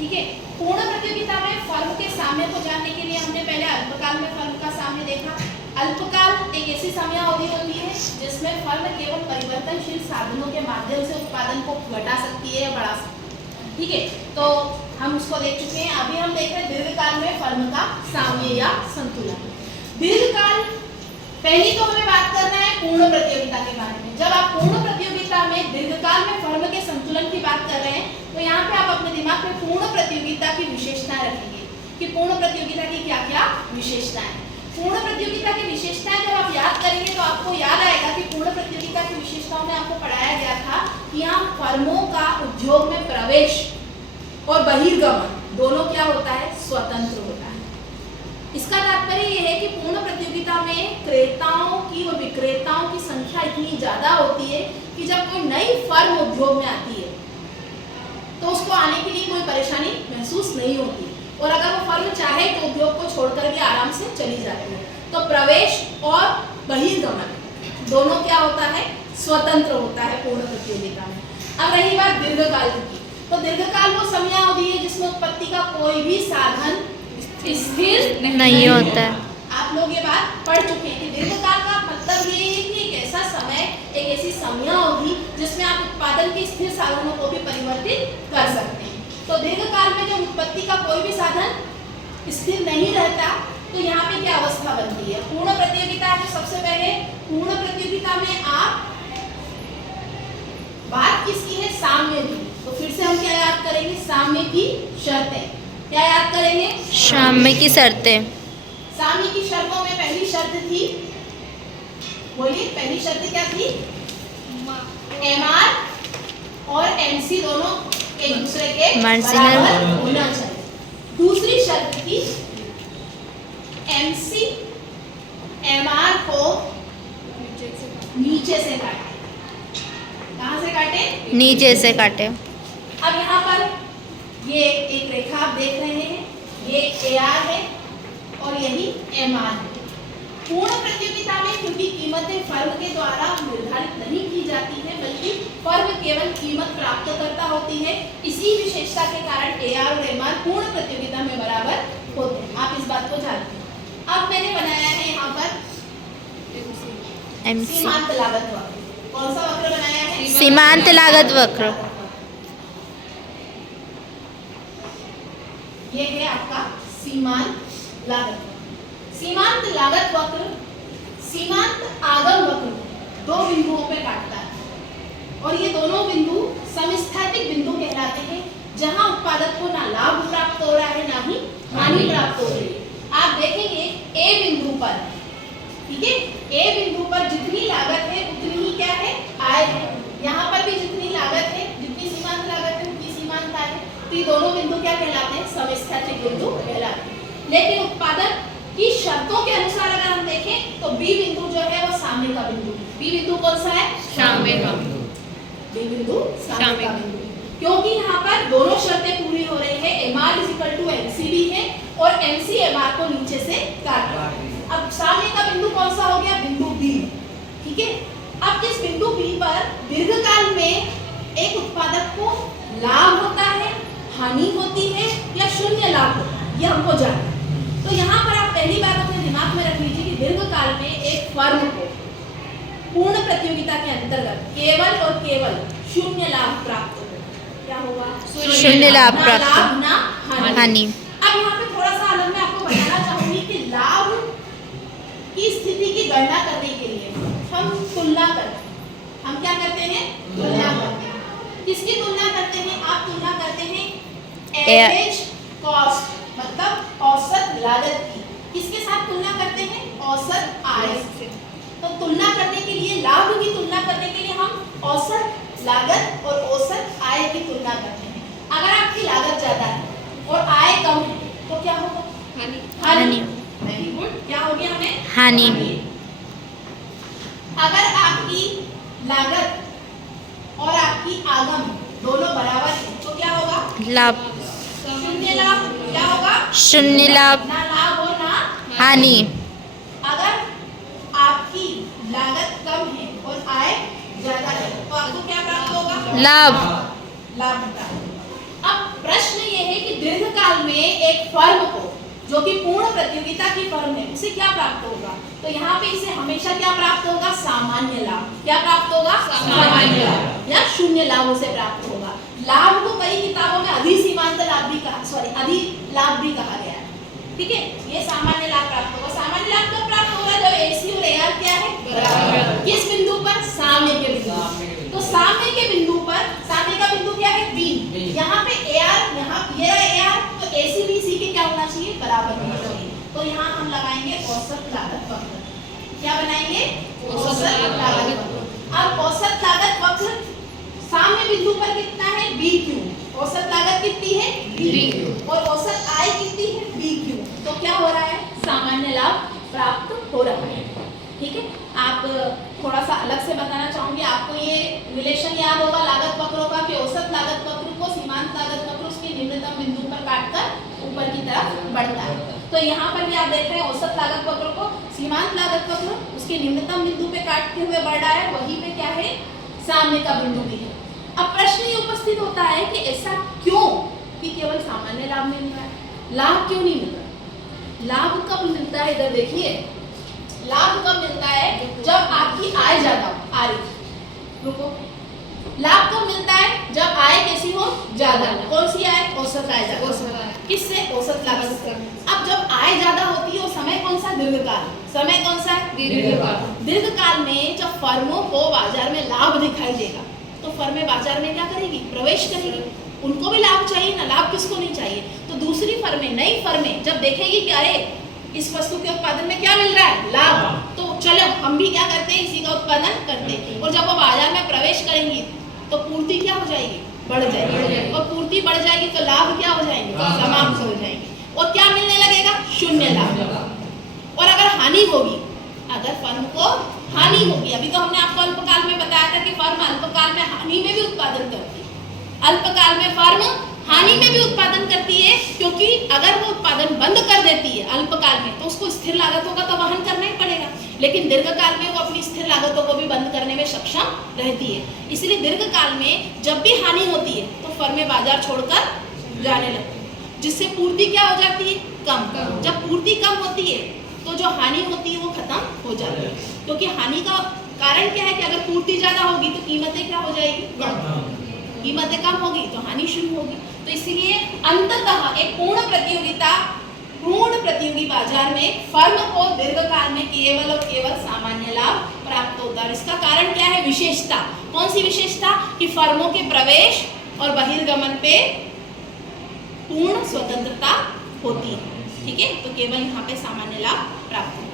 ठीक है। पूर्ण प्रतियोगिता में फर्म के साम्य को जानने के लिए हमने पहले अल्पकाल में फर्म का साम्य देखा। अल्पकाल एक ऐसी समयावधि होती है जिसमें फर्म केवल परिवर्तनशील साधनों के माध्यम से उत्पादन को घटा सकती है या बढ़ा सकती है। ठीक है, तो हम उसको देख चुके हैं। अभी हम देख रहे हैं दीर्घकाल में फर्म का साम्य या संतुलन। दीर्घकाल, पहली तो हमें बात करना है पूर्ण प्रतियोगिता के बारे में। जब आप पूर्ण प्रतियोगिता में दीर्घकाल में फर्म के संतुलन की बात कर रहे हैं तो यहाँ पे आप अपने दिमाग में पूर्ण प्रतियोगिता की विशेषताएं रखेंगे कि पूर्ण प्रतियोगिता की क्या क्या विशेषताएं। पूर्ण प्रतियोगिता की विशेषताएं जब आप याद करेंगे तो आपको याद आएगा कि पूर्ण प्रतियोगिता की विशेषताओं में आपको पढ़ाया गया था कि यहाँ फर्मों का उद्योग में प्रवेश और बहिर्गमन दोनों क्या होता है, स्वतंत्र होता है। इसका तात्पर्य यह है कि पूर्ण प्रतियोगिता में क्रेताओं की और विक्रेताओं की संख्या इतनी ज्यादा होती है कि जब कोई नई फर्म उद्योग में आती है तो उसको आने के लिए कोई परेशानी महसूस नहीं होती, और अगर वो फर्म चाहे तो उद्योग को छोड़कर भी आराम से चली जाती है। तो प्रवेश और बहिर्गमन दोनों क्या होता है, स्वतंत्र होता है पूर्ण प्रतियोगिता में। अब रही बात दीर्घकाल की, तो दीर्घकाल वो समयावधि है जिसमें उत्पत्ति का कोई भी साधन स्थिर नहीं होता है। आप लोग ये बात पढ़ चुके हैं कि दीर्घकाल का मतलब ये है कि एक ऐसा समय, एक ऐसी समयावधि जिसमें आप उत्पादन के स्थिर साधनों को भी परिवर्तित कर सकते हैं। तो दीर्घकाल में जब उत्पत्ति का कोई भी साधन स्थिर नहीं रहता तो यहाँ पे क्या अवस्था बनती है, पूर्ण प्रतियोगिता है। सबसे पहले पूर्ण प्रतियोगिता में आप बात किसकी है, साम्य की। तो फिर से हम क्या याद करेंगे, साम्य की शर्तें। क्या याद करेंगे, साम्य की शर्तें। साम्य की शर्तों में पहली शर्त थी, बोलिए पहली शर्त क्या थी, एमआर और एमसी दोनों एक दूसरे के बराबर होना चाहिए। दूसरी शर्त थी एमसी एमआर को नीचे से काटे। कहां से काटे, नीचे से काटे। अब यहाँ पर ये एक रेखा आप देख रहे हैं, ये एआर है और यही एमआर है। पूर्ण प्रतियोगिता में क्योंकि कीमतें फर्म के द्वारा निर्धारित नहीं की जाती है बल्कि फर्म केवल कीमत प्राप्त करता होती है, इसी विशेषता के कारण एआर और एमआर पूर्ण प्रतियोगिता में बराबर होते हैं। आप इस बात को जानते हैं। अब मैंने बनाया है यहाँ पर सीमांत लागत वक्र। कौन सा वक्र बनाया है, सीमांत लागत वक्र। ये है आपका सीमांत लागत वक्र। सीमांत लागत वक्र सीमांत आगम वक्र दो बिंदुओं पे काटता है और ये दोनों बिंदु समस्थैतिक बिंदु कहलाते हैं, जहां उत्पादक को ना लाभ प्राप्त हो रहा है ना ही हानि प्राप्त हो रही है। आप देखेंगे ए बिंदु पर, ठीक है, ए बिंदु पर जितनी लागत है उतनी ही क्या है, आय है। यहाँ पर भी जितनी लागत है, जितनी सीमांत लागत है उतनी सीमांत आय है। तो ये दोनों बिंदु क्या कहलाते हैं, समस्थैतिक बिंदु कहलाते हैं। लेकिन उत्पादन की शर्तों के अनुसार अगर हम देखें तो बी बिंदु जो है वो साम्य का बिंदु। बी बिंदु कौन सा है, साम्य का। बी बिंदु साम्य का बिंदु, क्योंकि यहाँ पर दोनों शर्तें पूरी हो रही है। एमआर = एमसीबी है और एमसी एमआर को नीचे से काट रहा है। अब साम्य का बिंदु कौन सा हो गया, बिंदु बी, ठीक है। अब इस बिंदु बी पर दीर्घकाल में एक उत्पादक को लाभ होता है, हानि होती है या शून्य लाभ होता है, ये हमको जानना है। तो यहाँ पर आप पहली बात अपने दिमाग में रख लीजिए कि दीर्घकाल में एक फर्म को पूर्ण प्रतियोगिता के अंतर्गत केवल और केवल शून्य लाभ प्राप्त होगा। क्या होगा, शून्य लाभ ना प्राप्त, लाभ ना हानि। अब यहाँ पे थोड़ा सा अलग मैं आपको बताना चाहूंगी कि लाभ की स्थिति की गणना करने के लिए हम तुलना करते हैं। हम क्या करते हैं, तुलना करते हैं। किसकी तुलना करते हैं, आप तुलना करते हैं एवरेज कॉस्ट मतलब औसत लागत की। किसके साथ तुलना करते हैं, औसत आय से। तो तुलना करने के लिए, लाभ की तुलना करने के लिए हम औसत लागत और औसत आय की तुलना करते हैं। अगर आपकी लागत ज्यादा है और आय कम है तो क्या होगा, हानि। वेरी गुड, क्या हो गया हमें, हानि। अगर आपकी लागत और आपकी आगम दोनों बराबर है तो क्या होगा, लाभ। शून्य लाभ। क्या होगा, शून्य लाभ, ना लाभ हो ना हानि। अगर आपकी लागत कम है और आय ज्यादा है तो आपको क्या प्राप्त होगा, लाभ। लाभ प्राप्त। अब प्रश्न ये है कि दीर्घकाल में एक फर्म को, जो कि पूर्ण प्रतियोगिता की फर्म है, उसे क्या प्राप्त होगा? तो यहाँ पे इसे हमेशा क्या प्राप्त होगा? सामान्य लाभ। क्या प्राप्त होगा? सामान्य लाभ या शून्य लाभ उसे प्राप्त होगा। लाभ को कई किताबों में अधिसीमांत लाभ भी कहा, अधिलाभ भी कहा गया है। ठीक है, ये सामान्य लाभ प्राप्त होगा। सामान्य लाभ कब प्राप्त होगा? जब AC और AR क्या है? बराबर। किस बिंदु पर? साम्य के बिंदु। तो साम्य के बिंदु पर, साम्य का बिंदु क्या है? B। यहाँ पे AR, यहाँ ये AR, तो AC BC के क्या होना चाहिए? बराबर होना चाहिए। तो यहाँ हम लगाएंगे औसत लागत वक्र। क्या बनाएंगे? औसत लागत वक्र। अब औसत लागत वक्र साम्य बिंदु पर कितना है? BQ। औसत लागत कितनी है? BQ। और औसत आय कितनी है? BQ। तो क्या हो रहा है? सामान्य लाभ प्राप्त हो रहा है। ठीक है, आप थोड़ा सा अलग से बताना चाहूंगी। आपको ये रिलेशन याद होगा लागत वक्रों का कि औसत लागत वक्र को सीमांत लागत वक्र उसके निम्नतम बिंदु पर काटकर ऊपर की तरफ बढ़ता है। तो यहाँ पर भी आप देख रहे हैं औसत लागत वक्र को सीमांत लागत वक्र उसके निम्नतम बिंदु पे काटते हुए बढ़ रहा है, वहीं पे क्या है? साम्य का बिंदु भी है। अब प्रश्न ये उपस्थित होता है कि ऐसा क्यों कि केवल सामान्य लाभ मिल रहा है, लाभ क्यों नहीं मिल रहा? लाभ कब मिलता है? इधर देखिए, लाभ कब मिलता है? जब आपकी आय ज्यादा हो। आ रही, रुको। लाभ कब मिलता है? जब आय कैसी हो? ज्यादा। कौन सी आय? औसत आय ज्यादा। किससे? औसत लागत से। अब जब आय ज्यादा होती है, वो समय कौन सा? दीर्घकाल। समय कौन सा है? दीर्घकाल। दीर्घकाल में जब फर्मों को बाजार में लाभ दिखाई देगा, तो फर्में बाजार में क्या करेगी? प्रवेश करेगी। उनको भी लाभ चाहिए ना, लाभ किसको नहीं चाहिए? तो दूसरी फर्में, नई फर्में जब देखेगी कि अरे इस वस्तु के उत्पादन में क्या मिल रहा है? लाभ, तो चलो हम भी क्या करते हैं? इसी का उत्पादन करते हैं। और जब वो बाजार में प्रवेश करेंगी तो पूर्ति क्या हो जाएगी? बढ़ जाएगी। और पूर्ति बढ़ जाएगी तो लाभ क्या हो जाएंगे? समाप्त हो जाएंगे। और क्या मिलने लगेगा? शून्य लाभ। और अगर हानि होगी, अगर फर्म को हानि होगी, अभी तो हमने आपको अल्पकाल में बताया था कि फर्म अल्पकाल में हानि में भी उत्पादन करती है। अल्पकाल में फर्म हानि में भी उत्पादन करती है, क्योंकि अगर वो उत्पादन बंद कर देती है अल्पकाल में, तो उसको स्थिर लागतों का तो वहन करना ही पड़ेगा। लेकिन दीर्घकाल में वो अपनी स्थिर लागतों को भी बंद करने में सक्षम रहती है। इसलिए दीर्घकाल में जब भी हानि होती है तो फर्में बाजार छोड़कर जाने लगती है, जिससे पूर्ति क्या हो जाती है? कम। जब पूर्ति कम होती है तो जो हानि होती है वो खत्म हो जाती है। क्योंकि हानि का कारण क्या है कि अगर पूर्ति ज्यादा होगी तो कीमतें क्या हो जाएगी? कम। कीमतें कम होगी तो हानि शुरू होगी। तो इसीलिए अंततः एक पूर्ण प्रतियोगी बाजार में फर्म को दीर्घकाल में केवल और केवल सामान्य लाभ प्राप्त होता है। इसका कारण क्या है? विशेषता। कौन सी विशेषता? कि फर्मों के प्रवेश और बहिर्गमन पे पूर्ण स्वतंत्रता होती है। ठीक है, तो केवल यहाँ पे सामान्य लाभ प्राप्त होता है।